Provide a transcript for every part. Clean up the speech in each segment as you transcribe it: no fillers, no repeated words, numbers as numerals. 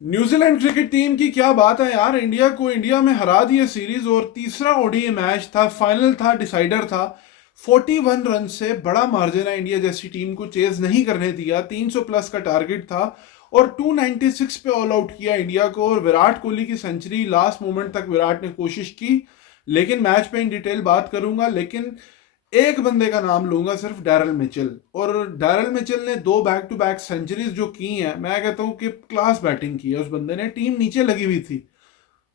New Zealand cricket team की क्या बात है यार। इंडिया में हरा दिया सीरीज और तीसरा ओडीआई मैच था, फाइनल था, डिसाइडर था। 41 रन से बड़ा मार्जिन है, इंडिया जैसी टीम को चेज नहीं करने दिया। 300 प्लस का टारगेट था और 296 पे ऑल आउट किया इंडिया को। और विराट कोहली की सेंचुरी, लास्ट मोमेंट तक विराट ने कोशिश की। लेकिन मैच पे इन डिटेल बात करूंगा, लेकिन एक बंदे का नाम लूंगा, सिर्फ डैरल मिचेल। और डैरल मिचेल ने दो बैक टू बैक सेंचुरीज जो की हैं, मैं कहता हूं कि क्लास बैटिंग की है उस बंदे ने। टीम नीचे लगी हुई थी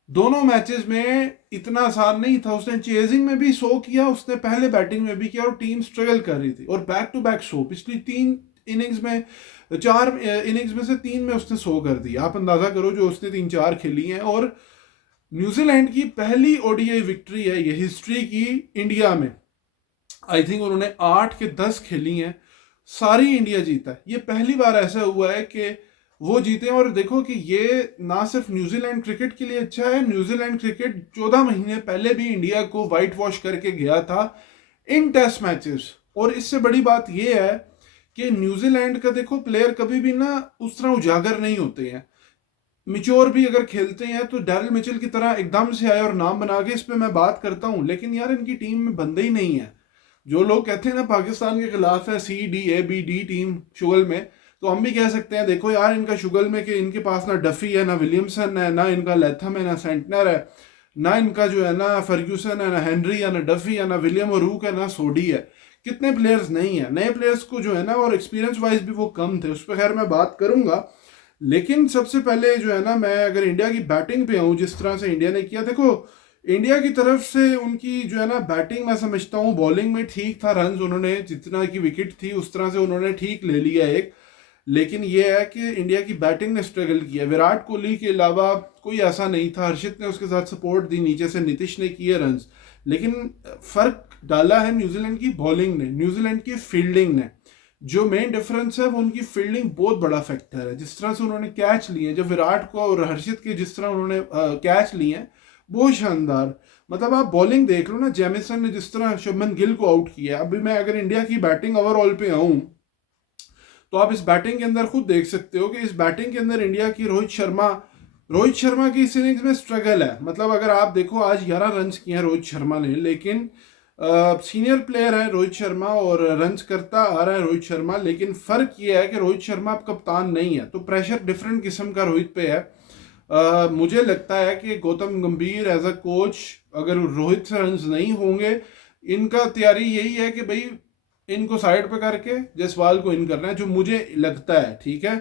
दोनों मैचेस में, इतना आसान नहीं था। उसने चेजिंग में भी शो किया, उसने पहले बैटिंग में भी किया और टीम स्ट्रगल कर रही थी। और बैक टू बैक शो, पिछली तीन इनिंग्स में, चार इनिंग्स में से तीन में उसने शो कर दिया। आप अंदाजा करो जो उसने तीन चार खेली हैं। और न्यूजीलैंड की पहली ओडीआई विक्ट्री है ये हिस्ट्री की इंडिया में। आई थिंक उन्होंने 8 के 10 खेली हैं, सारी इंडिया जीता है। ये पहली बार ऐसा हुआ है कि वो जीते हैं। और देखो कि ये ना सिर्फ न्यूजीलैंड क्रिकेट के लिए अच्छा है, न्यूजीलैंड क्रिकेट 14 महीने पहले भी इंडिया को वाइट वॉश करके गया था इन टेस्ट मैचेस। और इससे बड़ी बात यह है कि न्यूजीलैंड का देखो प्लेयर कभी भी ना उस तरह उजागर नहीं होते हैं। मिच्योर भी अगर खेलते हैं तो डैरल मिचेल की तरह एकदम से आए और नाम बना के, इस पे मैं बात करता हूं। लेकिन यार इनकी टीम में बंदे ही नहीं है। जो लोग कहते हैं ना पाकिस्तान के खिलाफ है CDABD टीम शुगल में, तो हम भी कह सकते हैं देखो यार इनका शुगल में कि इनके पास ना डफी है, ना विलियमसन है, ना इनका लेथम है, ना सेंटनर है, ना इनका जो है ना फर्ग्यूसन है, ना हेनरी है, ना डफी है, ना विलियम ओरूक है, ना सोडी है। कितने प्लेयर्स नहीं है, नए प्लेयर्स को जो है ना, और एक्सपीरियंस वाइज भी वो कम थे। उस पर खैर मैं बात करूंगा। लेकिन सबसे पहले जो है ना, मैं अगर इंडिया की बैटिंग पे आऊँ, जिस तरह से इंडिया ने किया, देखो इंडिया की तरफ से उनकी जो है ना बैटिंग, मैं समझता हूँ बॉलिंग में ठीक था। रन उन्होंने जितना की विकेट थी उस तरह से उन्होंने ठीक ले लिया एक। लेकिन ये है कि इंडिया की बैटिंग ने स्ट्रगल किया। विराट कोहली के अलावा कोई ऐसा नहीं था। हर्षित ने उसके साथ सपोर्ट दी, नीचे से नीतीश ने किए रन। लेकिन फर्क डाला है न्यूजीलैंड की बॉलिंग ने, न्यूजीलैंड की फील्डिंग ने। जो मेन डिफरेंस है वो उनकी फील्डिंग बहुत बड़ा फैक्टर है। जिस तरह से उन्होंने कैच लिए, जब विराट को और हर्षित के जिस तरह उन्होंने कैच लिए हैं, बहुत शानदार। मतलब आप बॉलिंग देख लो ना, जेमिसन ने जिस तरह शुभमन गिल को आउट किया। अभी मैं अगर इंडिया की बैटिंग ओवरऑल पे आऊं, तो आप इस बैटिंग के अंदर खुद देख सकते हो कि इस बैटिंग के अंदर इंडिया की रोहित शर्मा की इस इनिंग्स में स्ट्रगल है। मतलब अगर आप देखो, आज 11 रन किए हैं रोहित शर्मा ने, लेकिन सीनियर प्लेयर है रोहित शर्मा और रन्स करता आ रहा है रोहित शर्मा। लेकिन फर्क ये है कि रोहित शर्मा अब कप्तान नहीं है, तो प्रेशर डिफरेंट किस्म का रोहित पे है। मुझे लगता है कि गौतम गंभीर एज अ कोच, अगर रोहित से रन्स नहीं होंगे, इनका तैयारी यही है कि भाई इनको साइड पे करके जयसवाल को इन करना है, जो मुझे लगता है ठीक है।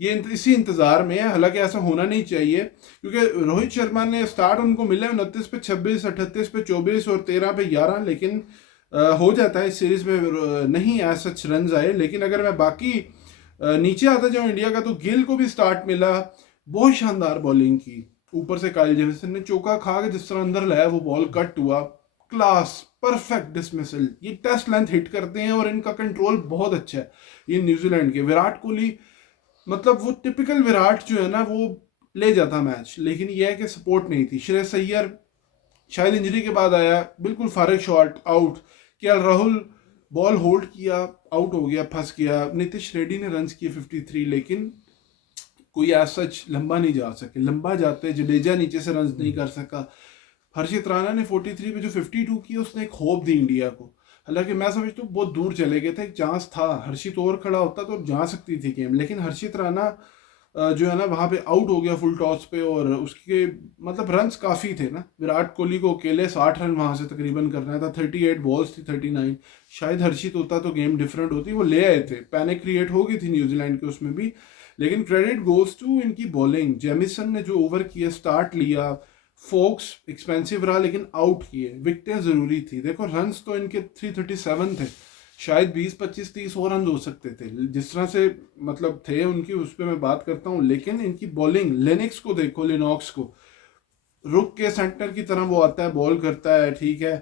ये इसी इंतजार में है, हालांकि ऐसा होना नहीं चाहिए, क्योंकि रोहित शर्मा ने स्टार्ट उनको मिले 29 पे 26, 38 पे 24 और 13 पे 11। लेकिन हो जाता है इस सीरीज में, नहीं ऐसा सच रन आए। लेकिन अगर मैं बाकी नीचे आता जाऊं इंडिया का, तो गिल को भी स्टार्ट मिला, बहुत शानदार बॉलिंग की। ऊपर से काइल जेमिसन ने चौका खा के जिस तरह अंदर लाया, वो बॉल कट हुआ, क्लास, परफेक्ट डिसमिसल। ये टेस्ट लेंथ हिट करते हैं और इनका कंट्रोल बहुत अच्छा है ये न्यूजीलैंड के। विराट कोहली, मतलब वो टिपिकल विराट जो है ना, वो ले जाता मैच। लेकिन यह है कि सपोर्ट नहीं थी। श्रेयस अय्यर शायद इंजरी के बाद आया, बिल्कुल फारिग shot out. Rahul ball hold किया, आउट हो गया, फंस गया। नीतीश रेड्डी ने रन किए 53, लेकिन कोई ऐसा सच लंबा नहीं जा सके। लंबा जाते जडेजा नीचे से रन नहीं कर सका। हर्षित राणा ने 43 पे जो 52 किया, उसने एक होप दी इंडिया को। हालांकि मैं समझता हूँ बहुत दूर चले गए थे, एक चांस था, हर्षित और खड़ा होता तो जा सकती थी गेम। लेकिन हर्षित राणा जो है ना वहां पे आउट हो गया फुल टॉस पे। और उसके मतलब रन्स काफी थे ना, विराट कोहली को अकेले 60 रन वहां से तकरीबन करना था। 38 बॉल्स थी, 39। शायद हर्षित होता तो गेम डिफरेंट होती, वो ले आए थे। पैनिक क्रिएट हो गई थी न्यूजीलैंड के उसमें भी। लेकिन क्रेडिट गोज टू इनकी बॉलिंग। जेमिसन ने जो ओवर किया, स्टार्ट लिया। फोक्स एक्सपेंसिव रहा लेकिन आउट किए, विकेटें जरूरी थी। देखो रन्स तो इनके 337 थे, शायद 20 25 30 और रन हो सकते थे जिस तरह से मतलब थे उनकी, उस पर मैं बात करता हूँ। लेकिन इनकी बॉलिंग, लेनिक्स को देखो, लिनॉक्स को, रुक के सेंटर की तरह वो आता है, बॉल करता है, ठीक है।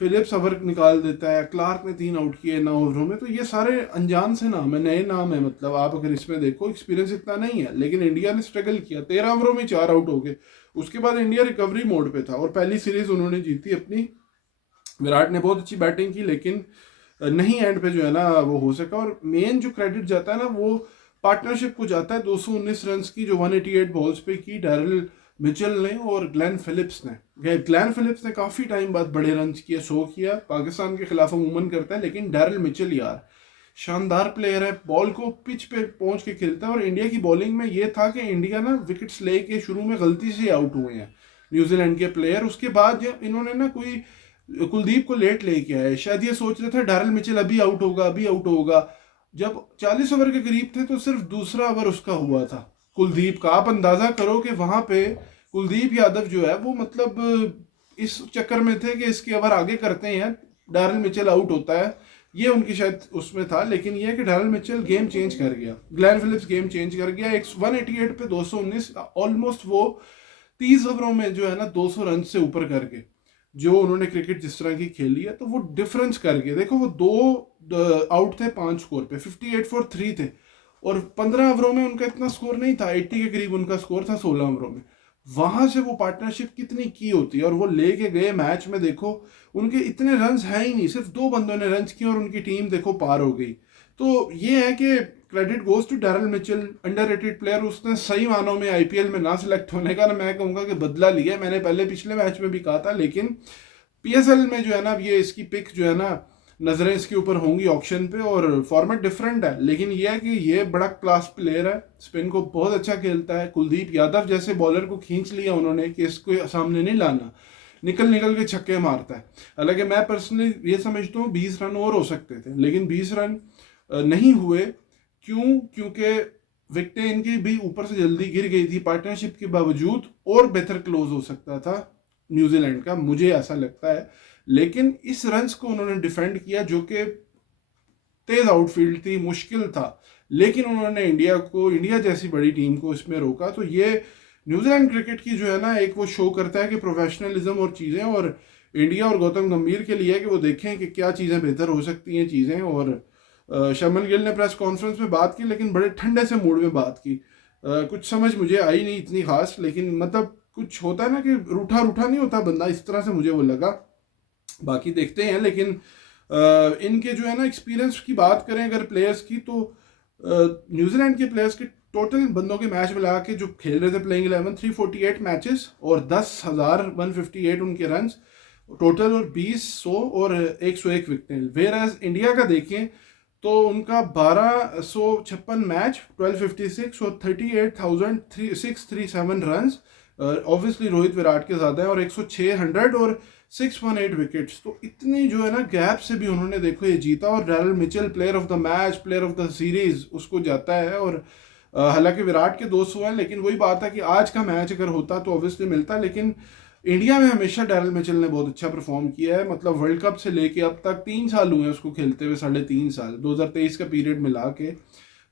फिलिप्स ओवर निकाल देता है। क्लार्क ने 3 आउट किए 9 ओवरों में। तो ये सारे अनजान से नाम है, नए नाम है। मतलब आप अगर इसमें देखो, एक्सपीरियंस इतना नहीं है। लेकिन इंडिया ने स्ट्रगल किया, 13 ओवरों में 4 आउट हो गए। उसके बाद इंडिया रिकवरी मोड पे था और पहली सीरीज उन्होंने जीती अपनी। विराट ने बहुत अच्छी बैटिंग की, लेकिन नहीं एंड पे जो है ना वो हो सका। और मेन जो क्रेडिट जाता है ना, वो पार्टनरशिप को जाता है 219 रन की जो 188 बॉल्स पे की डैरिल मिचेल ने और ग्लेन फिलिप्स ने। ग्लेन फिलिप्स ने काफ़ी टाइम बाद बड़े रन किए, 100 किया, पाकिस्तान के खिलाफ अमूमन करता है, लेकिन डैरिल मिचेल यार शानदार प्लेयर है, बॉल को पिच पे पहुंच के खेलता है। और इंडिया की बॉलिंग में ये था कि इंडिया ना विकेट्स लेके शुरू में गलती से आउट हुए हैं न्यूजीलैंड के प्लेयर, उसके बाद जब इन्होंने ना कोई कुलदीप को लेट लेके आए, शायद ये सोच रहे थे डैरिल मिचेल अभी आउट होगा अभी आउट होगा। जब 40 ओवर के करीब थे तो सिर्फ दूसरा ओवर उसका हुआ था कुलदीप का। आप अंदाजा करो कि वहां पे कुलदीप यादव जो है वो मतलब इस चक्कर में थे कि इसके ओवर आगे करते हैं, डैरिल मिचेल आउट होता है, ये उनकी शायद उसमें था। लेकिन ये कि डैरिल मिचेल गेम चेंज कर गया, ग्लेन फिलिप्स गेम चेंज कर गया। 188 पे 219, ऑलमोस्ट वो 30 ओवरों में जो है ना 200 रन से ऊपर करके जो उन्होंने क्रिकेट जिस तरह की खेली है, तो वो डिफरेंस करके देखो, वो 2 आउट थे 5 स्कोर पे, 58 फॉर 3 थे, और 15 ओवरों में उनका इतना स्कोर नहीं था, 80 के करीब उनका स्कोर था 16 ओवरों में। वहां से वो पार्टनरशिप कितनी की होती है, और वो लेके गए मैच में, देखो उनके इतने रन्स है ही नहीं, सिर्फ 2 बंदों ने रन्स किए और उनकी टीम देखो पार हो गई। तो ये है कि credit goes to Daryl Mitchell, underrated player. उसने सही मानों में आईपीएल में ना सिलेक्ट होने का ना मैं कहूँगा कि बदला लिया, मैंने पहले पिछले मैच में भी कहा था, लेकिन पीएसएल में जो है ना ये इसकी पिक जो है ना नजरें इसके ऊपर होंगी ऑक्शन पे, और फॉर्मेट डिफरेंट है, लेकिन ये है कि ये बड़ा क्लास प्लेयर है, स्पिन को बहुत अच्छा खेलता है। कुलदीप यादव जैसे बॉलर को खींच लिया उन्होंने कि इसको सामने नहीं लाना, निकल निकल के छक्के मारता है। हालांकि मैं पर्सनली ये समझता हूँ 20 रन और हो सकते थे, लेकिन 20 रन नहीं हुए। क्यों? क्योंकि विकेटें इनकी भी ऊपर से जल्दी गिर गई थी, पार्टनरशिप के बावजूद और बेहतर क्लोज हो सकता था न्यूजीलैंड का, मुझे ऐसा लगता है। लेकिन इस रन्स को उन्होंने डिफेंड किया जो कि तेज आउटफील्ड थी, मुश्किल था, लेकिन उन्होंने इंडिया जैसी बड़ी टीम को इसमें रोका। तो ये न्यूजीलैंड क्रिकेट की जो है ना एक वो शो करता है कि प्रोफेशनलिज्म और चीज़ें, और इंडिया और गौतम गंभीर के लिए कि वो देखें कि क्या चीज़ें बेहतर हो सकती हैं चीज़ें। और शर्मन गिल ने प्रेस कॉन्फ्रेंस में बात की, लेकिन बड़े ठंडे से मूड में बात की, कुछ समझ मुझे आई नहीं इतनी खास, लेकिन मतलब कुछ होता है ना कि रूठा रूठा नहीं होता बंदा, इस तरह से मुझे वो लगा। बाकी देखते हैं, लेकिन इनके जो है ना एक्सपीरियंस की बात करें अगर प्लेयर्स की, तो न्यूजीलैंड के प्लेयर्स के टोटल बंदों के मैच मिला के जो खेल रहे थे प्लेइंग 11, 348 मैचेस और 10,158 उनके रन टोटल, और 20, 100 और 101 विकेटें। वेयर एज इंडिया का देखें तो उनका 1256 मैच, 1256 और 38,637 रन, ऑब्वियसली रोहित विराट के ज़्यादा है, और 106 और 618 विकेट्स। तो इतनी जो है ना गैप से भी उन्होंने देखो ये जीता, और Daryl Mitchell player of the match, player of the series उसको जाता है। और हालांकि विराट के 200 हैं, लेकिन वही बात है कि आज का मैच अगर होता तो ऑब्वियसली मिलता, लेकिन इंडिया में हमेशा डैरिल मिचेल ने बहुत अच्छा परफॉर्म किया है। मतलब वर्ल्ड कप से लेके अब तक 3 साल हुए हैं उसको खेलते हुए, 3.5 साल, 2023 का पीरियड मिला के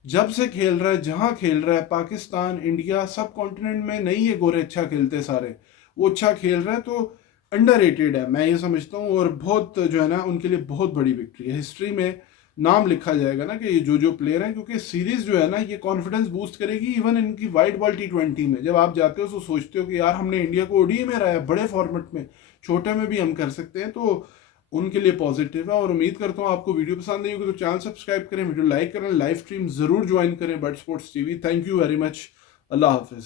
जब से खेल रहा है, जहाँ खेल रहा है, पाकिस्तान, इंडिया, सब कॉन्टिनेंट में नहीं है गोरे अच्छा खेलते सारे, वो अच्छा खेल रहा है, तो अंडररेटेड है मैं ये समझता हूँ। और बहुत जो है ना उनके लिए बहुत बड़ी विक्ट्री है, हिस्ट्री में नाम लिखा जाएगा ना कि ये जो प्लेयर हैं, क्योंकि सीरीज जो है ना ये कॉन्फिडेंस बूस्ट करेगी। इवन इनकी वाइट बॉल T20 में जब आप जाते हो तो सोचते हो कि यार हमने इंडिया को ओडीआई में हराया, बड़े फॉर्मेट में, छोटे में भी हम कर सकते हैं, तो उनके लिए पॉजिटिव है। और उम्मीद करता हूँ आपको वीडियो पसंद आई होगी, तो चैनल सब्सक्राइब करें, वीडियो लाइक करें, लाइव स्ट्रीम जरूर ज्वाइन करें but sports TV. Thank you very much, Allah Hafiz.